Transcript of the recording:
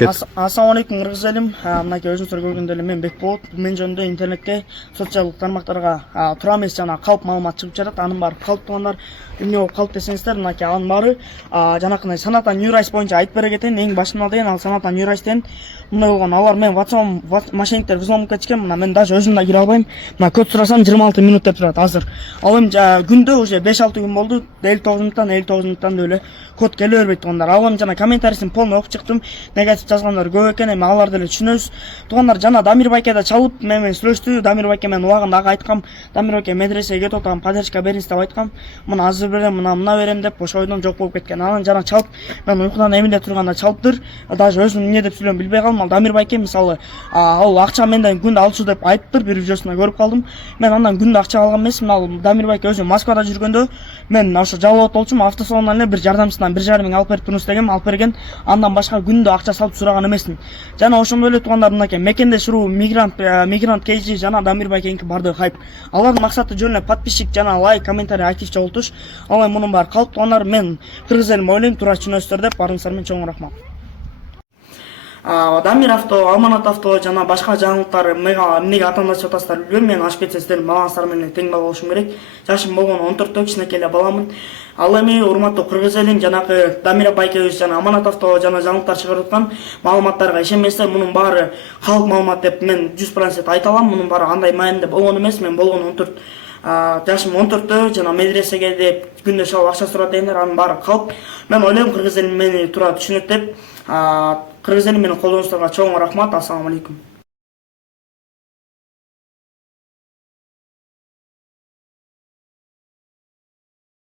Ассаламу алейкум, кыргыз элим. Мынакей өзүңүздөр көргөндөй эле мен Бекболот. Мен жөнүндө интернетте социалдык тармактарга туура эмес жана калп маалымат чыгып жатат. Анын баары калп туугандар. Эмне болуп калп десеңиздер, мынакей анын баары жанакындай санатан New Rice боюнча айтып бере кетейин. Эң башынан деген ал санатан New Rice деген мындай болгон. Алар мен WhatsApp мошенниктер взломдоп кетишкен. Мына мен даже өзүм да кире албайм. Мына код сурасам 26 минут деп турат азыр. Ал эми күндө уже 5-6 күн болду. 59 минуттан деп эле код келе бербейт туугандар. Ал эми жана комментарийсин полный окуп чыктым. Негатив жазгандар көп экен, эми алар деле түшүнөбүз. Туугандар жана Дамир Байке да чалып менен сүйлөштү. Дамир Байке мен убагында ага айткам. Дамир Байке медресеге кетип атам, поддержка бериңиз деп айткам. Мына азыр берем, мына берем деп ошо ойдон жок болуп кеткен. Анан жана чалып мен уйкудан эмиле турганда чалыптыр. Даже өзүм эмне деп сүйлөм билбей калдым. Ал Дамир Байке мисалы ал акча менден күндө алчу деп айтыптыр, бир видеосунда көрүп калдым. Мен андан күндө акча алган эмесмин. Ал Дамир Байке өзү Москвада жүргөндө мен ошо жалоот болчумун, автосалондан эле бир жардамчысынан 1,5 миң алып берип туруңуз дегем, алып берген. Андан башка күндө акча салып сураган эмесмин. Жана ошондой эле туугандар мынакей Мекендеш.ру, Мигрант KG жана Дамир Байкеники бардыгы хайп. Алардын максаты жөн эле подписчик жана лайк, комментарий актив чогултуш. Ал эми мунун баары калп туугандар. Мен кыргыз элим ойлойм, туура түшүнөсүздөр деп барыңыздар менен чоң рахмат. Дамир авто, Аманат авто жана башка жаңылыктар эмнеге атаандашып атасыздар билбейм. Мен ашып кетсе сиздердин балаңыздар менен тең бала болушум керек. Жашым болгон 14 кичинекей эле баламын. Ал эми урматтуу кыргыз элим, жанакы Дамир Байкебиз жана Аманат авто жана жаңылыктар чыгарып аткан маалыматтарга ишенбеңиздер. Мунун баары калп маалымат деп мен 100% айта алам. Мунун баары андай маанидә болгон эмес. Мен болгон 14 жашым 14тө жана медресеге деп күндө шалып акча сурат дегендер анын баары калп. Мен ойлойм кыргыз элим мени туура түшүнөт деп. Кыргыз элим менен колдонуңуздарга чоң рахмат. Ассаламу алейкум.